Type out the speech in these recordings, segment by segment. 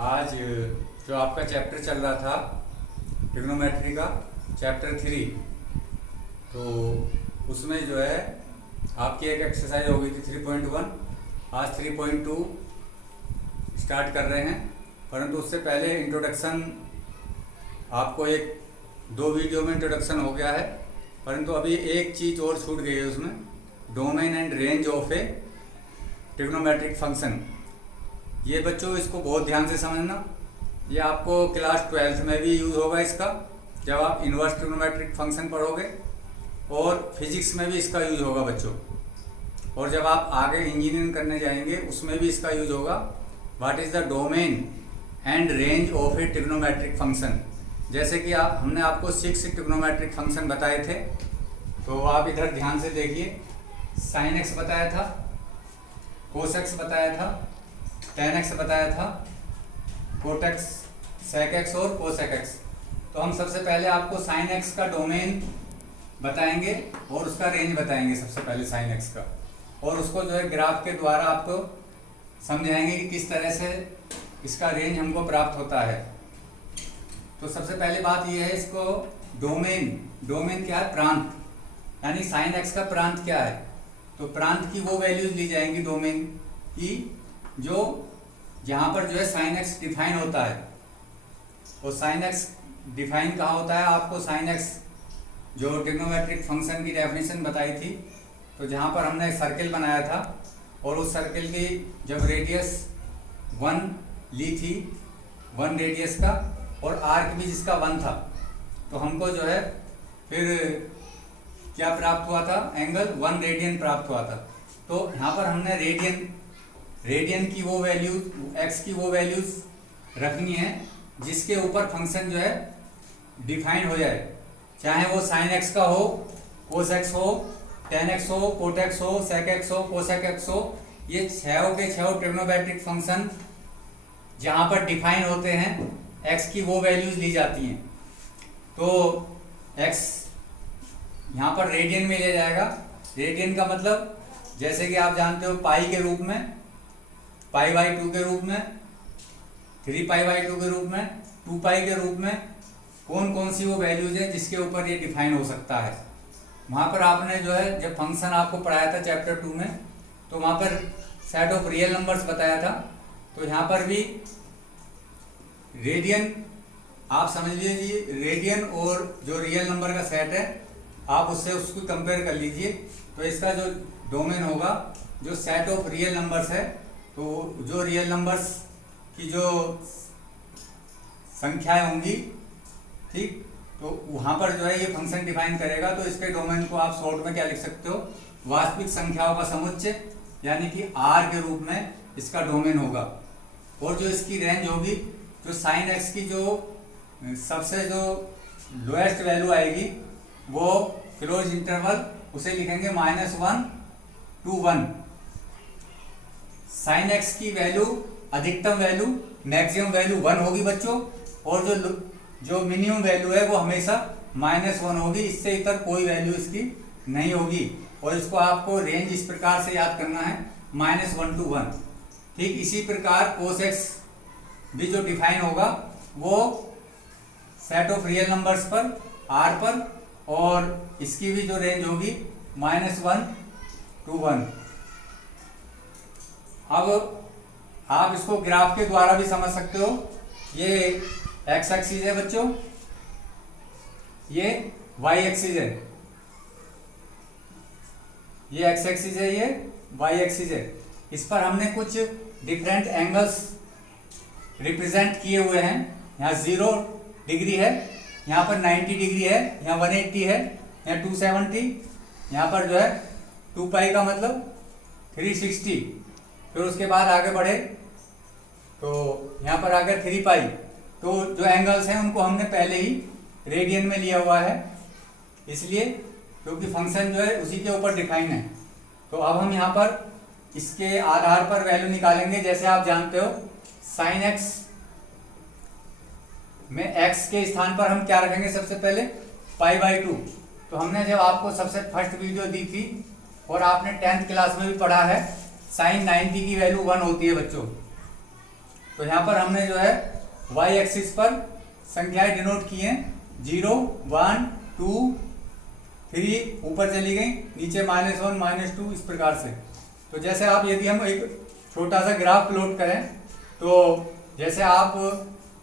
आज जो आपका चैप्टर चल रहा था ट्रिग्नोमेट्री का चैप्टर 3, तो उसमें जो है आपकी एक एक्सरसाइज हो गई थी 3.1। आज 3.2 स्टार्ट कर रहे हैं, परंतु उससे पहले इंट्रोडक्शन आपको दो वीडियो में इंट्रोडक्शन हो गया है, परंतु अभी एक चीज़ और छूट गई है उसमें, domain and range of A trigonometric function. ये बच्चों इसको बहुत ध्यान से समझना, ये आपको क्लास 12th में भी यूज़ होगा इसका, जब आप इन्वर्स ट्रिग्नोमेट्रिक फंक्शन पढ़ोगे, और फिजिक्स में भी इसका यूज होगा बच्चों, और जब आप आगे इंजीनियरिंग करने जाएंगे उसमें भी इसका यूज होगा। What is the domain and range of A trigonometric function. जैसे कि हमने आपको 6 ट्रिग्नोमेट्रिक फंक्शन बताए थे, तो आप इधर ध्यान से देखिए। साइन एक्स बताया था, कोस एक्स बताया था, टेन एक्स बताया था, कोट एक्स, सेक एक्स और कोसेक एक्स। तो हम सबसे पहले आपको साइन एक्स का डोमेन बताएंगे और उसका रेंज बताएंगे सबसे पहले साइन एक्स का, और उसको जो है ग्राफ के द्वारा आपको समझाएंगे कि किस तरह से इसका रेंज हमको प्राप्त होता है। तो सबसे पहले बात यह है, इसको डोमेन क्या है? प्रांत, यानी साइन एक्स का प्रांत क्या है। तो प्रांत की वो वैल्यूज ली जाएंगी डोमेन की जो जहाँ पर जो है साइन एक्स डिफाइन होता है। और साइन एक्स डिफाइन कहाँ होता है? आपको साइन एक्स जो ट्रिग्नोमेट्रिक फंक्शन की डेफिनेशन बताई थी, तो जहाँ पर हमने सर्किल बनाया था और उस सर्किल की जब रेडियस 1 ली थी, 1 रेडियस का, और आर्क भी जिसका 1 था, तो हमको जो है फिर क्या प्राप्त हुआ था? एंगल 1 रेडियन प्राप्त हुआ था। तो यहाँ पर हमने रेडियन की वो वैल्यूज, एक्स की वो वैल्यूज रखनी है जिसके ऊपर फंक्शन जो है डिफाइन हो जाए, चाहे वो साइन एक्स का हो, कोस एक्स हो, टेन एक्स हो, कोट एक्स हो, सेक एक्स हो, कोसेक एक्स हो। ये छह के छह ट्रिग्नोमेट्रिक फंक्शन जहाँ पर डिफाइन होते हैं, एक्स की वो वैल्यूज ली जाती हैं। तो एक्स यहाँ पर रेडियन में लिया जाएगा। रेडियन का मतलब जैसे कि आप जानते हो पाई के रूप में, पाई/2 के रूप में, 3π/2 के रूप में, 2π के रूप में, कौन कौन सी वो वैल्यूज है जिसके ऊपर ये डिफाइन हो सकता है। वहाँ पर आपने जो है जब फंक्शन आपको पढ़ाया था चैप्टर 2 में, तो वहाँ पर सेट ऑफ रियल नंबर्स बताया था। तो यहाँ पर भी रेडियन आप समझ लीजिए, रेडियन और जो रियल नंबर का सेट है आप उसको कंपेयर कर लीजिए। तो इसका जो डोमेन होगा, जो सेट ऑफ रियल नंबर्स है, तो जो रियल नंबर्स की जो संख्याएं होंगी, ठीक, तो वहाँ पर जो है ये फंक्शन डिफाइन करेगा। तो इसके डोमेन को आप शॉर्ट में क्या लिख सकते हो? वास्तविक संख्याओं का समुच्चय, यानी कि आर के रूप में इसका डोमेन होगा। और जो इसकी रेंज होगी, जो साइन एक्स की जो सबसे जो लोएस्ट वैल्यू आएगी, वो क्लोज इंटरवल उसे लिखेंगे -1 to 1। साइन एक्स की वैल्यू, अधिकतम वैल्यू, मैक्सिमम वैल्यू 1 होगी बच्चों, और जो मिनिमम वैल्यू है वो हमेशा -1 होगी। इससे इतर कोई वैल्यू इसकी नहीं होगी। और इसको आपको रेंज इस प्रकार से याद करना है, -1 to 1। ठीक इसी प्रकार कोस एक्स भी जो डिफाइन होगा वो सेट ऑफ रियल नंबर्स पर, आर पर, और इसकी भी जो रेंज होगी -1 to 1। अब आप इसको ग्राफ के द्वारा भी समझ सकते हो। ये एक्स एक्सिस है बच्चों, ये वाई एक्सिस है, ये एक्स एक्सिस है, ये वाई एक्सिस है। इस पर हमने कुछ डिफरेंट एंगल्स रिप्रेजेंट किए हुए हैं। यहाँ 0 डिग्री है, यहाँ पर 90 डिग्री है, यहाँ 180 है, यहाँ 270, यहाँ पर जो है 2π का मतलब 360। फिर उसके बाद आगे बढ़े तो यहाँ पर आ गया 3π। तो जो एंगल्स हैं उनको हमने पहले ही रेडियन में लिया हुआ है, इसलिए क्योंकि फंक्शन जो है उसी के ऊपर डिफाइन है। तो अब हम यहाँ पर इसके आधार पर वैल्यू निकालेंगे। जैसे आप जानते हो साइन एक्स में एक्स के स्थान पर हम क्या रखेंगे? सबसे पहले π/2। तो हमने जब आपको सबसे फर्स्ट वीडियो दी थी और आपने 10th क्लास में भी पढ़ा है, साइन 90 की वैल्यू 1 होती है बच्चों। तो यहाँ पर हमने जो है वाई एक्सिस पर संख्याएं डिनोट की हैं, 0, 1, 2, 3 ऊपर चली गई, नीचे -1, -2 इस प्रकार से। तो जैसे आप यदि हम एक छोटा सा ग्राफ प्लॉट करें, तो जैसे आप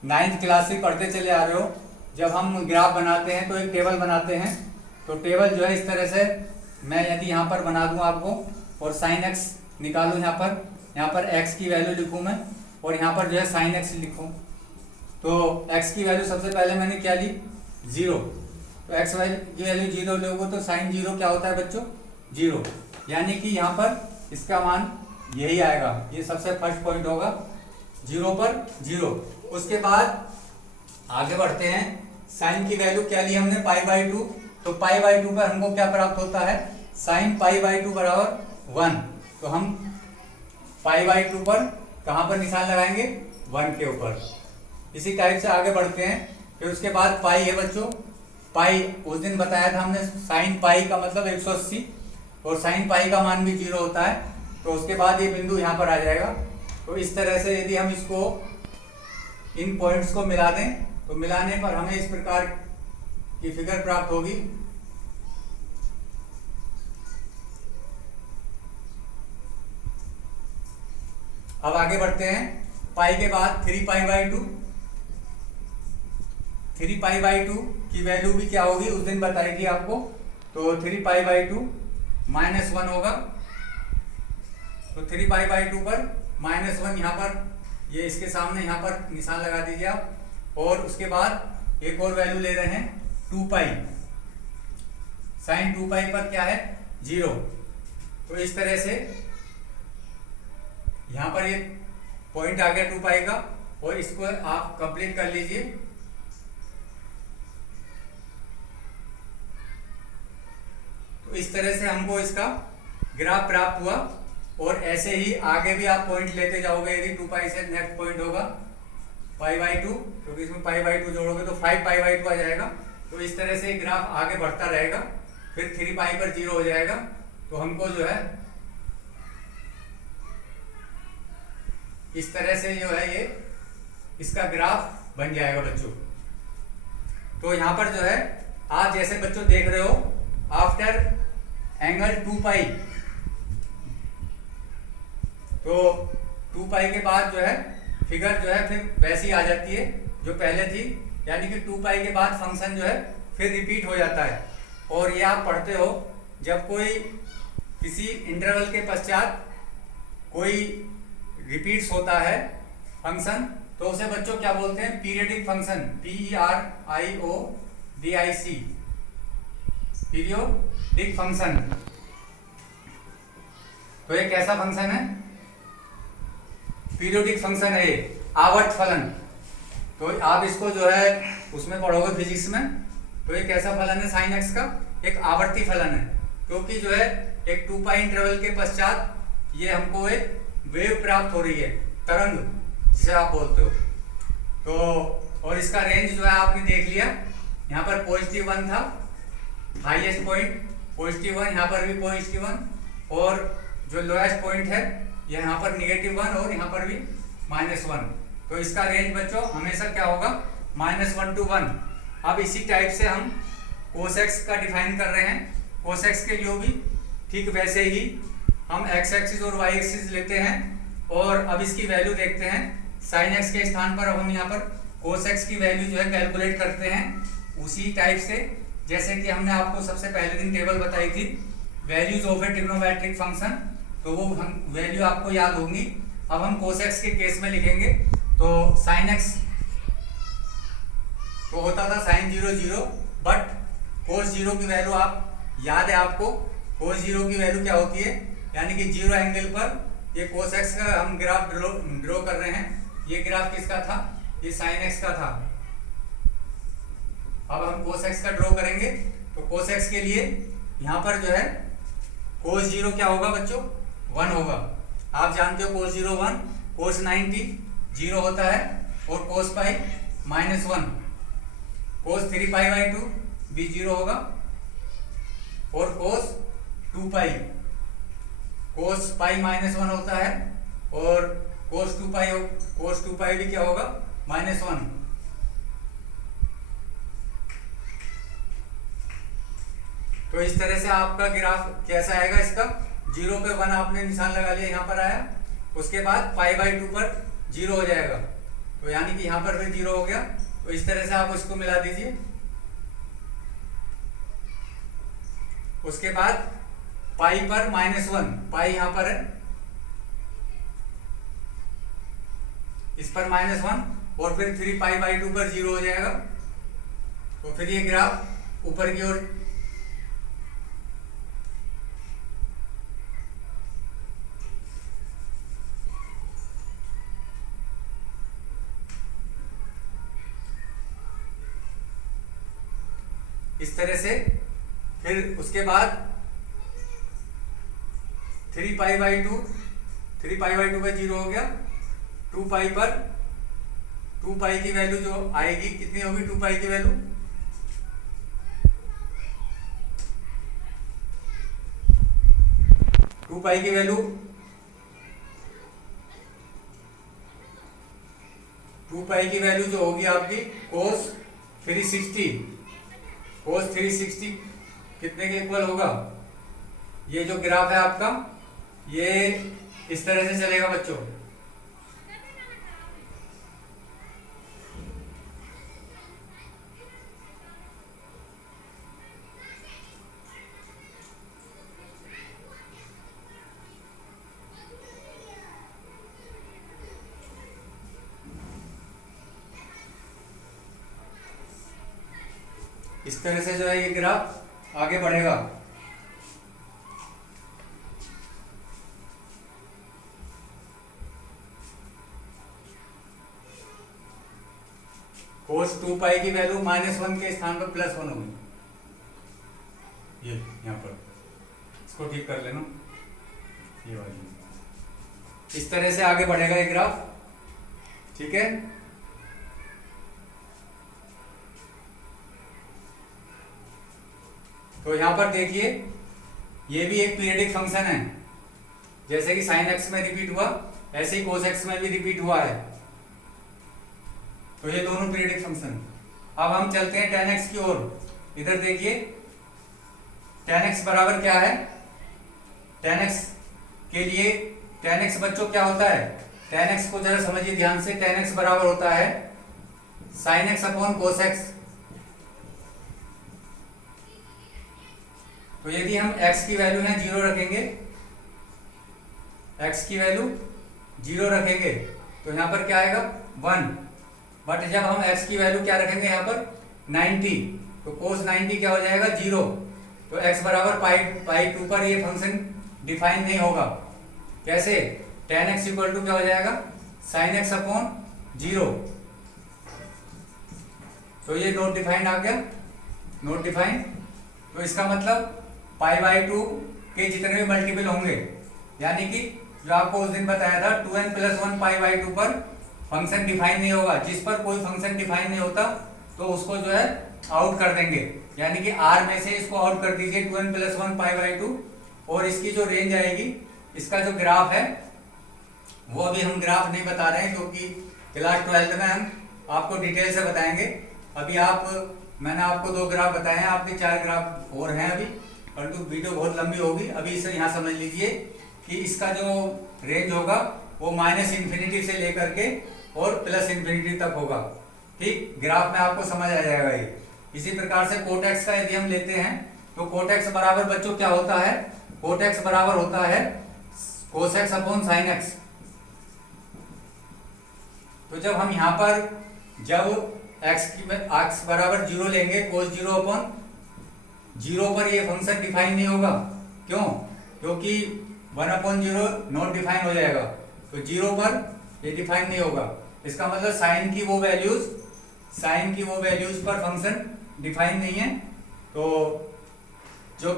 9th क्लास से पढ़ते चले आ रहे हो, जब हम ग्राफ बनाते हैं तो एक टेबल बनाते हैं। तो टेबल जो है इस तरह से, मैं यदि यहाँ पर बना दूँ आपको और sin x निकालूँ, यहाँ पर x की वैल्यू लिखूँ मैं और यहाँ पर जो है sin x लिखूँ। तो x की वैल्यू सबसे पहले मैंने क्या ली, 0। तो x की वैल्यू 0 लोगे तो sin 0 क्या होता है बच्चों, 0। यानी कि यहाँ पर इसका मान यही आएगा, ये सबसे फर्स्ट पॉइंट होगा, 0 पर 0। उसके बाद आगे बढ़ते हैं, साइन की वैल्यू क्या ली हमने, π/2। तो π/2 पर हमको क्या प्राप्त होता है, sin π/2 बराबर 1। तो हम π/2 पर कहाँ पर निशान लगाएंगे, 1 के ऊपर। इसी टाइप से आगे बढ़ते हैं। फिर उसके बाद पाई है बच्चों, पाई उस दिन बताया था हमने, साइन पाई का मतलब 180 और साइन पाई का मान भी 0 होता है। तो उसके बाद ये बिंदु यहाँ पर आ जाएगा। तो इस तरह से यदि हम इसको, इन पॉइंट्स को मिला दें, तो मिलाने पर हमें इस प्रकार की फिगर प्राप्त होगी। अब आगे बढ़ते हैं, पाई के बाद 3π/2। 3π/2 की वैल्यू भी क्या होगी, उस दिन बताएगी आपको। तो 3π/2 -1 होगा। तो 3π/2 पर -1 यहाँ पर, ये इसके सामने यहाँ पर निशान लगा दीजिए आप। और उसके बाद एक और वैल्यू ले रहे हैं 2π। साइन 2π पर क्या है, 0। तो इस तरह से यहाँ पर ये पॉइंट आ गया 2π का, और इसको आप कंप्लीट कर लीजिए। तो इस तरह से हमको इसका ग्राफ प्राप्त हुआ। और ऐसे ही आगे भी आप पॉइंट लेते जाओगे। यदि 2π से नेक्स्ट पॉइंट होगा π/2, क्योंकि इसमें π/2 जोड़ोगे तो 5π/2 आ जाएगा। तो इस तरह से ग्राफ आगे बढ़ता रहेगा। फिर 3π पर 0 हो जाएगा। तो हमको जो है इस तरह से जो है ये इसका ग्राफ बन जाएगा बच्चों। तो यहाँ पर जो है आप जैसे बच्चों देख रहे हो, आफ्टर एंगल 2π, तो 2π के बाद जो है फिगर जो है फिर वैसी आ जाती है जो पहले थी। यानी कि 2π के बाद फंक्शन जो है फिर रिपीट हो जाता है। और ये आप पढ़ते हो, जब कोई किसी इंटरवल के पश्चात कोई रिपीट्स होता है फंक्शन, तो उसे बच्चों क्या बोलते हैं, periodic function, PERIODIC, periodic function. तो ये कैसा फंक्शन है, पीरियोडिक फंक्शन है, आवर्त फलन। तो आप इसको जो है उसमें पढ़ोगे फिजिक्स में। तो ये कैसा फलन है, साइन एक्स का एक आवर्ती फलन है। क्योंकि जो है एक 2π इंटरवल के पश्चात ये हमको एक वेव प्राप्त हो रही है, तरंग जिसे आप बोलते हो। तो और इसका रेंज जो है आपने देख लिया, यहाँ पर +1 था हाईएस्ट पॉइंट, +1, यहाँ पर भी +1, और जो लोएस्ट पॉइंट है यहाँ पर -1 और यहाँ पर भी -1। तो इसका रेंज बच्चों हमेशा क्या होगा, -1 to 1। अब इसी टाइप से हम कोसेक्स का डिफाइन कर रहे हैं। कोसेक्स के लिए भी ठीक वैसे ही हम x एक्सिस और y एक्सिस लेते हैं, और अब इसकी वैल्यू देखते हैं। साइन x के स्थान पर अब हम यहाँ पर कोसेक्स की वैल्यू जो है कैलकुलेट करते हैं। उसी टाइप से जैसे कि हमने आपको सबसे पहले दिन टेबल बताई थी, values of A trigonometric function, तो वो हम वैल्यू आपको याद होंगी। अब हम कोसेक्स के केस में लिखेंगे। तो साइन x तो होता था साइन 0 0, बट कोस 0 की वैल्यू आप याद है आपको, कोस 0 की वैल्यू क्या होती है, यानी कि 0 एंगल पर ये कोस x का हम ग्राफ ड्रॉ कर रहे हैं। ये ग्राफ किसका था, ये साइन x का था। अब हम कोस x का ड्रॉ करेंगे। तो कोस x के लिए यहाँ पर जो है कोस 0 क्या होगा बच्चों, 1 होगा। आप जानते हो कोस 0 1, कोस 90 0 होता है, और कोस पाई -1, कोस 3π/2 भी 0 होगा, और कोस 2π, कोस पाई -1 होता है, और कोस 2 पाई भी क्या होगा -1। तो इस तरह से आपका ग्राफ कैसा आएगा, इसका 0 पे 1 आपने निशान लगा लिया, यहाँ पर आया, उसके बाद π/2 पर 0 हो जाएगा, तो यानी कि यहाँ पर भी 0 हो गया। तो इस तरह से आप इसको मिला दीजिए। उसके बाद पाई पर -1, पाई यहाँ पर है, इस पर -1 और फिर 3π/2 पर 0 हो जाएगा। तो फिर ये ग्राफ ऊपर की ओर इस तरह से, फिर उसके बाद 3π/2 पर 0 हो गया। 2 पाई पर 2 पाई की वैल्यू जो आएगी कितनी होगी, 2 पाई की वैल्यू 2 पाई की वैल्यू 2 पाई की वैल्यू जो होगी आपकी cos 360 कितने के इक्वल होगा। ये जो ग्राफ है आपका ये इस तरह से चलेगा बच्चों। इस तरह से जो है ये ग्राफ आगे बढ़ेगा। cos 2 पाई की वैल्यू -1 के स्थान पर +1 होगी। ये यहाँ पर इसको ठीक कर लेना, ये वाली। इस तरह से आगे बढ़ेगा ये ग्राफ, ठीक है। तो यहां पर देखिए ये भी एक पीरियडिक फंक्शन है, जैसे कि sin x में रिपीट हुआ ऐसे ही cos x में भी रिपीट हुआ है। तो ये दोनों पीरियडिक फंक्शन। अब हम चलते हैं tan x की ओर। इधर देखिए tan x बराबर क्या है, tan x के लिए tan x बच्चों क्या होता है, tan x को जरा समझिए ध्यान से। tan x बराबर होता है sin x upon cos x। तो यदि हम x की वैल्यू है 0 रखेंगे, x की वैल्यू 0 रखेंगे तो यहाँ पर क्या आएगा 1। बट जब हम x की वैल्यू क्या रखेंगे यहाँ पर 90, तो cos 90 क्या हो जाएगा 0। तो x बराबर π/2 पर ये फंक्शन डिफाइन नहीं होगा। कैसे, tan x इक्वल टू क्या हो जाएगा sin x अपॉन 0। तो ये नॉट डिफाइंड आ गया, नॉट डिफाइंड। तो इसका मतलब π/2 के जितने भी मल्टीपल होंगे, यानी कि जो आपको उस दिन बताया था 2n+1 π/2 पर फंक्शन डिफाइन नहीं होगा। जिस पर कोई फंक्शन डिफाइन नहीं होता तो उसको जो है आउट कर देंगे, यानी कि r में से इसको आउट कर दीजिए 2n+1 π/2। और इसकी जो रेंज आएगी, इसका जो ग्राफ है वो अभी हम ग्राफ नहीं बता रहे हैं, क्योंकि क्लास 12 में हम आपको डिटेल से बताएंगे। अभी मैंने आपको 2 ग्राफ बताए हैं, आपके 4 ग्राफ और हैं अभी, परंतु वीडियो बहुत लंबी होगी। अभी इसे यहाँ समझ लीजिए कि इसका जो रेंज होगा वो -∞ से लेकर के और +∞ तक होगा। ठीक, ग्राफ में आपको समझ आ जाएगा ये। इसी प्रकार से cot x का यदि हम लेते हैं तो cot x बराबर बच्चों क्या होता है, cot x बराबर होता है cos x upon sin x। तो जब हम यहाँ पर जब x बराबर 0 लेंगे, cos 0 अपॉन 0 पर ये फंक्शन डिफाइन नहीं होगा। क्यों, क्योंकि 1/0 नॉट डिफाइन हो जाएगा, तो 0 पर ये डिफाइन नहीं होगा। इसका मतलब साइन की वो वैल्यूज पर फंक्शन डिफाइन नहीं है। तो जो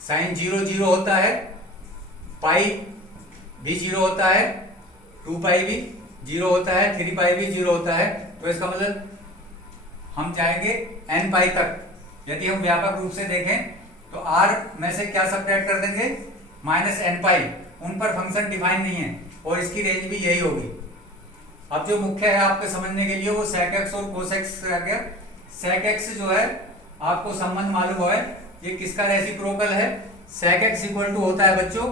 साइन 0 होता है, पाई भी 0 होता है, 2 पाई भी 0 होता है, 3 पाई भी 0 होता है। तो इसका मतलब हम जाएंगे n पाई तक। यदि हम व्यापक रूप से देखें तो r में से क्या सब्ट्रैक्ट कर देंगे, -n पाई। उन पर फंक्शन डिफाइन नहीं है। और इसकी रेंज भी यही होगी। अब जो मुख्य है आपके समझने के लिए वो sec x और cos x आ गया। sec x जो है आपको संबंध मालूम है, ये किसका रेसिप्रोकल है? sec x इक्वल टू होता है बच्चों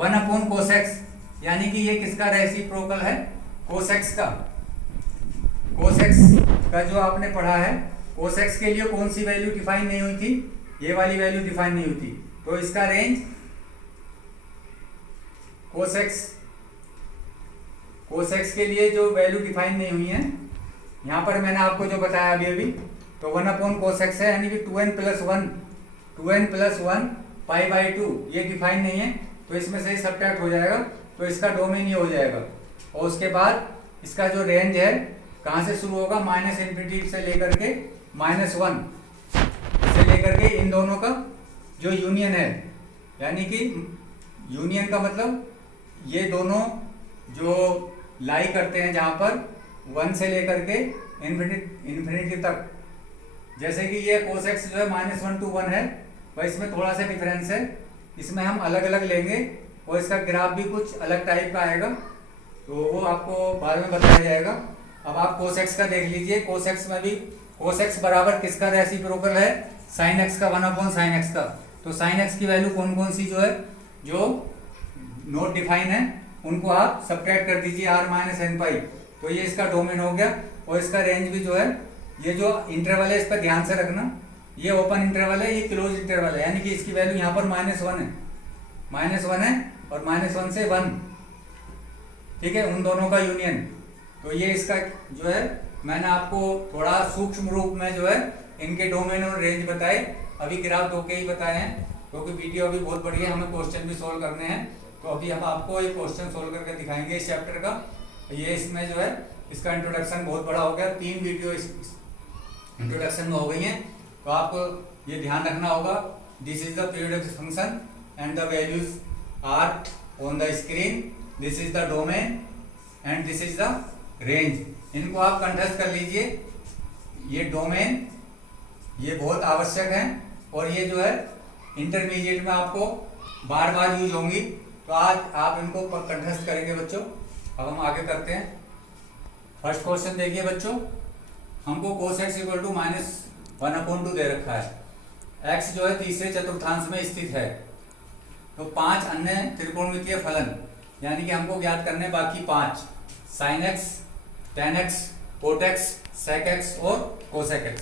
1/cos x, यानी कि ये किसका रेसिप्रोकल है? cos x का। cos x का जो आपने पढ़ा है, cos x के लिए कौन सी वैल्यू डिफाइन नहीं हुई थी? ये वाली वैल्यू डिफाइन नहीं हुई थी, तो इसका रेंज cos x के लिए जो वैल्यू डिफाइन नहीं हुई है, यहाँ पर मैंने आपको जो बताया अभी तो 1/cos x है, यानी कि 2n+1 π/2 ये डिफाइन नहीं है, तो इसमें से सब्ट्रैक्ट हो जाएगा, तो इसका डोमेन ये हो जाएगा। और उसके बाद इसका जो रेंज है कहाँ से शुरू होगा? -∞ से लेकर के -1 से लेकर के इन दोनों का जो यूनियन है, यानी कि यूनियन का मतलब ये दोनों जो लाई करते हैं जहाँ पर 1 से लेकर के इन्फिनिटी तक, जैसे कि ये cos x जो है -1 to 1 है, वह इसमें थोड़ा सा डिफरेंस है, इसमें हम अलग अलग लेंगे और इसका ग्राफ भी कुछ अलग टाइप का आएगा, तो वो आपको बाद में बताया जाएगा। अब आप cos x का देख लीजिए। cos x में भी cos x बराबर किसका रेसिप्रोकल है? sin x का 1/sin x का। तो sin x की वैल्यू कौन कौन सी जो है जो नोट डिफाइन है उनको आप सब्ट्रैक्ट कर दीजिए r - n पाई, तो ये इसका डोमेन हो गया। और इसका रेंज भी जो है, ये जो इंटरवल है इस पर ध्यान से रखना, ये ओपन इंटरवल है, ये क्लोज इंटरवल है, यानी कि इसकी वैल्यू यहाँ पर -1 है और -1 से 1, ठीक है, उन दोनों का यूनियन। तो ये इसका जो है मैंने आपको थोड़ा सूक्ष्म रूप में जो है इनके डोमेन और रेंज बताए, अभी ग्राफ दो के ही बताए हैं, क्योंकि वीडियो अभी बहुत बढ़िया है, हमें क्वेश्चन भी सोल्व करने हैं। तो अभी हम आपको ये क्वेश्चन सोल्व करके दिखाएंगे इस चैप्टर का। ये इसमें जो है इसका इंट्रोडक्शन बहुत बड़ा हो गया, 3 वीडियो इस इंट्रोडक्शन में हो गई हैं, तो आपको ये ध्यान रखना होगा। This is the periodic function and the values are on the screen, this is the domain and this is the range. इनको आप कंठस्थ कर लीजिए। ये डोमेन ये बहुत आवश्यक है और ये जो है इंटरमीडिएट में आपको बार बार यूज होंगी, तो आज आप इनको कंठस्थ करेंगे बच्चों। अब हम आगे करते हैं। फर्स्ट क्वेश्चन देखिए बच्चों, हमको cos x इक्वल टू -1/2 दे रखा है। x जो है तीसरे चतुर्थांश में स्थित है, तो 5 अन्य त्रिकोणमितीय फलन, यानी कि हमको ज्ञात करने बाकी 5, sin x, tan x, cot x, sec x और cosec x।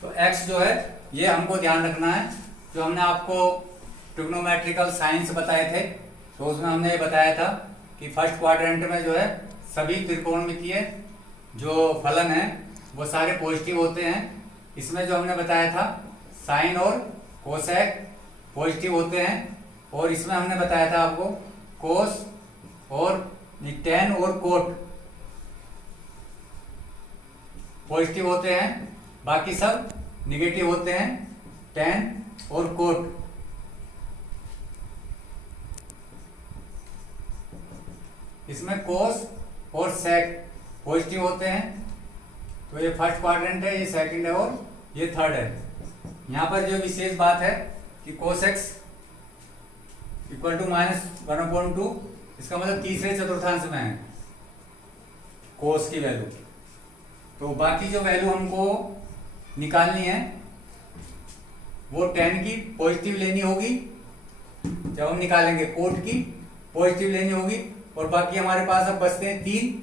तो x जो है ये हमको ध्यान रखना है, जो हमने आपको ट्रिग्नोमेट्रिकल साइंस बताए थे, तो उसमें हमने ये बताया था कि फर्स्ट क्वाड्रेंट में जो है सभी त्रिकोणमितीय जो फलन हैं वो सारे पॉजिटिव होते हैं। इसमें जो हमने बताया था साइन और कोसेक पॉजिटिव होते हैं, और इसमें हमने बताया था आपको कोस और टेन और कोट पॉजिटिव होते हैं, बाकी सब निगेटिव होते हैं, टेन और कोट। इसमें कोस और सेक पॉजिटिव होते हैं, तो ये फर्स्ट क्वाड्रेंट है, ये सेकंड है और ये थर्ड है। यहाँ पर जो विशेष बात है कि कोस एक्स इक्वल टू -1/2, इसका मतलब तीसरे चतुर्थांश में है कोस की वैल्यू। तो बाकी जो वैल्यू हमको निकालनी है वो टेन की पॉजिटिव लेनी होगी, जब हम निकालेंगे कोट की पॉजिटिव लेनी होगी, और बाकी हमारे पास अब बचते हैं 3,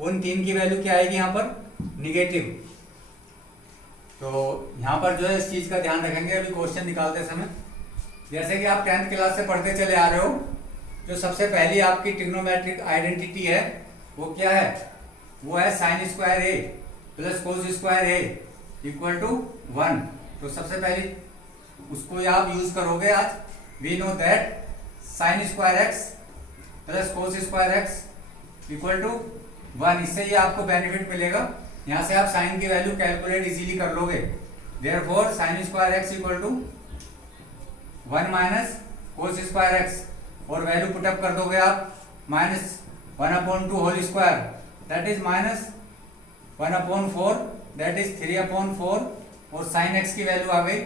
उन 3 की वैल्यू क्या आएगी यहाँ पर? निगेटिव। तो यहाँ पर जो है इस चीज का ध्यान रखेंगे अभी क्वेश्चन निकालते समय। जैसे कि आप 10th क्लास से पढ़ते चले आ रहे हो, जो सबसे पहली आपकी ट्रिग्नोमेट्रिक आइडेंटिटी है वो क्या है? वो है sin square a plus cos square a equal to 1। तो सबसे पहले उसको आप यूज करोगे आज। We know that sin square x plus cos square x equal to 1। इससे ये आपको बेनिफिट मिलेगा, यहाँ से आप साइन की वैल्यू कैलकुलेट इजीली कर लोगे। Therefore sin square x equal to 1 minus cos square x, और वैल्यू पुटअप कर दोगे आप -1/2 whole square, that is -1/4, that is 3/4, और sin x की वैल्यू आ गई।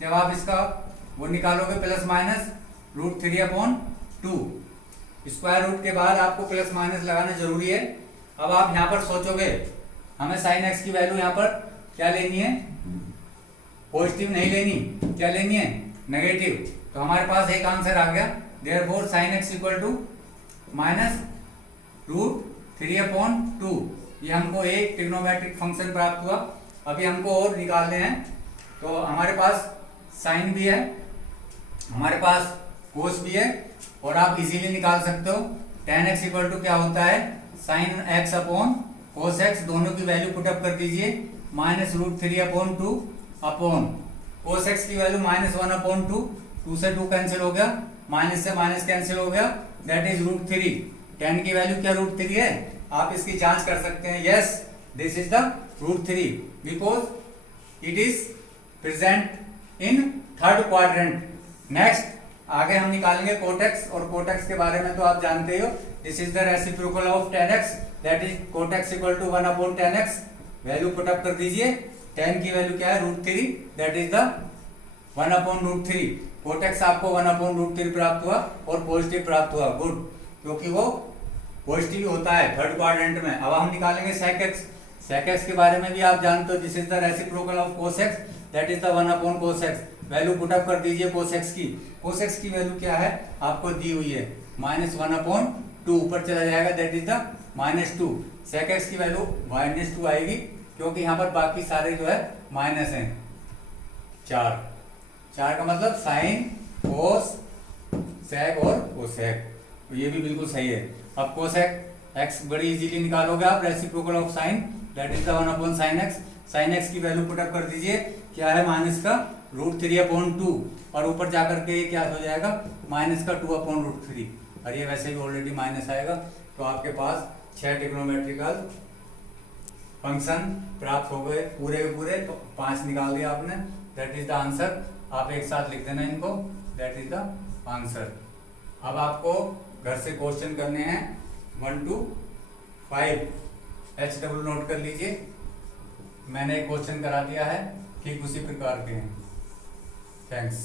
जब आप इसका वो निकालोगे प्लस माइनस √3/2, स्क्वायर रूट के बाद आपको प्लस माइनस लगाना जरूरी है। अब आप यहाँ पर सोचोगे हमें साइन एक्स की वैल्यू यहाँ पर क्या लेनी है, पॉजिटिव नहीं लेनी, क्या लेनी है, नेगेटिव। तो हमारे पास एक आंसर आ गया, therefore sine x equal to minus root 3/2। ये हमको एक ट्रिग्नोमेट्रिक फंक्शन प्राप्त हुआ। अभी हमको और निकालने हैं। तो हमारे पास साइन भी है, हमारे पास कोस भी है, और आप इजीली निकाल सकते हो tan x इक्वल टू क्या होता है, sine x upon cos x। दोनों की वैल्यू पुटअप कर दीजिए, minus root 3/2 upon cos x की वैल्यू -1/2। 2 से 2 कैंसिल हो गया, माइनस से माइनस कैंसिल हो गया, दैट इज रूट 3। tan की वैल्यू क्या रूट 3 है, आप इसकी जांच कर सकते हैं। Yes, this is the root 3 because it is present in third quadrant. Next आगे हम निकालेंगे कोटेक्स, और कोटेक्स के बारे में तो आप जानते ही हो, this is the reciprocal of tan x, that is cot x equal to 1/tan x। Value put up कर दीजिए, tan की वैल्यू क्या है root 3, that is the 1/√3। Cot x आपको 1/√3 प्राप्त हुआ और पॉजिटिव प्राप्त हुआ, गुड, क्योंकि वो पॉजिटिव होता है थर्ड क्वाड्रेंट में। अब हम निकालेंगे sec x। sec x के बारे में भी आप जानते हो, this is the reciprocal of cos x, that is the 1/cos x। Value put up कर दीजिए cos x की। cos x की वैल्यू क्या है आपको दी हुई है, -1/2, ऊपर चला जाएगा, that is the -2। sec x की वैल्यू -2 आएगी, क्योंकि यहाँ पर बाकी सारे जो है माइनस हैं। 4 का मतलब साइन, कोस, सेक और कोसेक, तो ये भी बिल्कुल सही है। अब कोसेक x बड़ी इजीली निकालोगे आप, reciprocal of sine, that is the 1/sin x। Sine x की वैल्यू पुटअप कर दीजिए, क्या है माइनस का रूट 3/2, और ऊपर जाकर के ये क्या हो जाएगा, माइनस का 2/√3, और ये वैसे भी ऑलरेडी माइनस आएगा। तो आपके पास 6 ट्रिग्नोमेट्रिकल फंक्शन प्राप्त हो गए पूरे के पूरे। तो 5 निकाल दिया आपने, दैट इज द आंसर। आप एक साथ लिख देना इनको, दैट इज द आंसर। अब आपको घर से क्वेश्चन करने हैं 1 to 5, HW नोट कर लीजिए। मैंने एक क्वेश्चन करा दिया है, ठीक उसी प्रकार के हैं। थैंक्स।